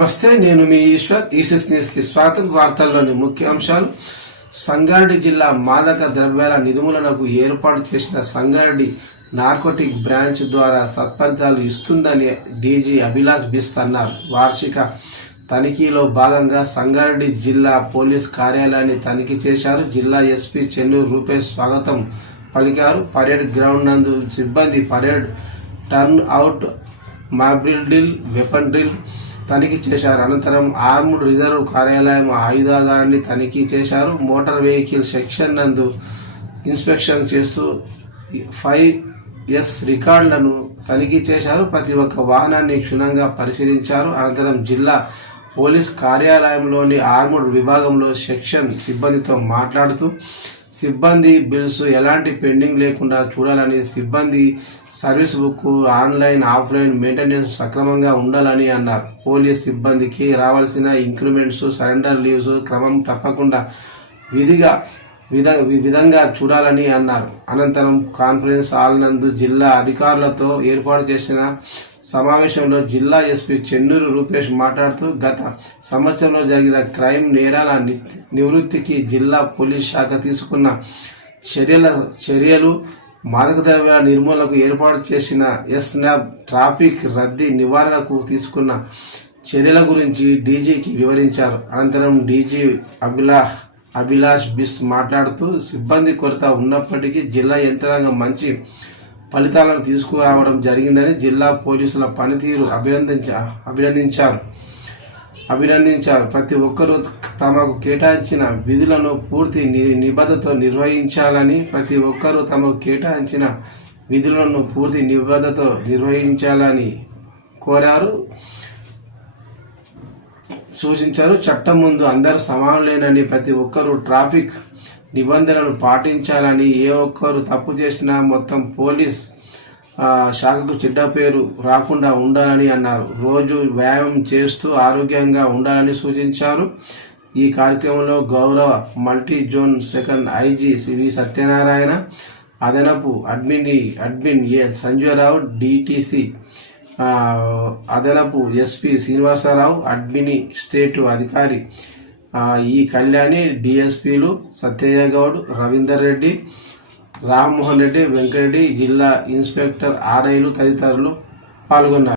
నమస్తే, నేను మీ ఈశ్వర్. E6 న్యూస్కి స్వాగతం. వార్తల్లోని ముఖ్య అంశాలు. సంగారెడ్డి జిల్లా మాదక ద్రవ్యాల నిర్మూలనకు ఏర్పాటు చేసిన సంగారెడ్డి నార్కోటిక్ బ్రాంచ్ ద్వారా సత్ఫలితాలు ఇస్తుందని డీజీ అభిలాష్ బిస్ అన్నారు. వార్షిక తనిఖీలో భాగంగా సంగారెడ్డి జిల్లా పోలీస్ కార్యాలయాన్ని తనిఖీ చేశారు. జిల్లా ఎస్పీ చెన్నూరు రూపేష్ స్వాగతం పలికారు. పరేడ్ గ్రౌండ్ నందు సిబ్బంది పరేడ్ టర్న్ అవుట్, మాబ్రిల్ డ్రిల్, వెపన్ డ్రిల్ తనిఖీ చేశారు. అనంతరం ఆర్మ్డ్ రిజర్వ్ కార్యాలయం ఆయుధాగారాన్ని తనిఖీ చేశారు. మోటార్ వెహికల్ సెక్షన్ నందు ఇన్స్పెక్షన్ చేస్తూ 5S రికార్డులను తనిఖీ చేశారు. ప్రతి ఒక్క వాహనాన్ని క్షుణ్ణంగా పరిశీలించారు. అనంతరం జిల్లా పోలీస్ కార్యాలయంలోని ఆర్మ్డ్ విభాగంలో సెక్షన్ సిబ్బందితో మాట్లాడుతూ సిబ్బంది బిల్స్ ఎలాంటి పెండింగ్ లేకుండా చూడాలని, సిబ్బంది service book, online offline maintenance సక్రమంగా ఉండాలని అన్నారు. పోలీస్ సిబ్బందికి రావాల్సిన ఇంక్రిమెంట్స్, సరెండర్ లీవ్స్ క్రమం తప్పకుండా విధంగా చూడాలని అన్నారు. అనంతరం కాన్ఫరెన్స్ హాల్ నందు జిల్లా అధికారులతో ఏర్పాటు చేసిన సమావేశంలో జిల్లా ఎస్పీ చెన్నూరు రూపేష్ మాట్లాడుతూ గత సంవత్సరంలో జరిగిన క్రైమ్ నేరాల నివృత్తికి జిల్లా పోలీస్ శాఖ తీసుకున్న చర్యలు, మాదక ద్రవ్యాల నిర్మూలనకు ఏర్పాటు చేసిన ఎస్నాబ్ ట్రాఫిక్ రద్దీ నివారణకు తీసుకున్న చర్యల గురించి డీజీకి వివరించారు. అనంతరం డీజీ అభిలాష్ బిస్ మాట్లాడుతూ సిబ్బంది కొరత ఉన్నప్పటికీ జిల్లా యంత్రాంగం మంచి ఫలితాలను తీసుకురావడం జరిగిందని, జిల్లా పోలీసుల పనితీరు అభినందించారు. ప్రతి ఒక్కరూ తమకు కేటాయించిన విధులను పూర్తి నిబద్ధతతో నిర్వహించాలని కోరారు, సూచించారు. చట్టం ముందు అందరూ సమానులేనని, ప్రతి ఒక్కరూ ట్రాఫిక్ నిబంధనలు పాటించాలని, ఏ ఒక్కరు తప్పు చేసినా మొత్తం పోలీస్ శాఖకు చెడ్డ పేరు రాకుండా ఉండాలని అన్నారు. రోజు వ్యాయామం చేస్తూ ఆరోగ్యంగా ఉండాలని సూచించారు. ఈ కార్యక్రమంలో గౌరవ మల్టీ జోన్ సెకండ్ ఐజీ వి సత్యనారాయణ, అదనపు అడ్మిన్ ఏ సంజయరావు, డిటిసి అదనపు ఎస్పీ శ్రీనివాసరావు, అడ్మినిస్ట్రేటివ్ అధికారి ఈ కళ్యాణి, డిఎస్పీలు సత్యయ్య గౌడ్, రవీందర్ రెడ్డి, రామ్మోహన్ రెడ్డి, వెంకరెడ్డి, జిల్లా ఇన్స్పెక్టర్ ఆర్ఐలు తదితరులు పాల్గొన్నారు.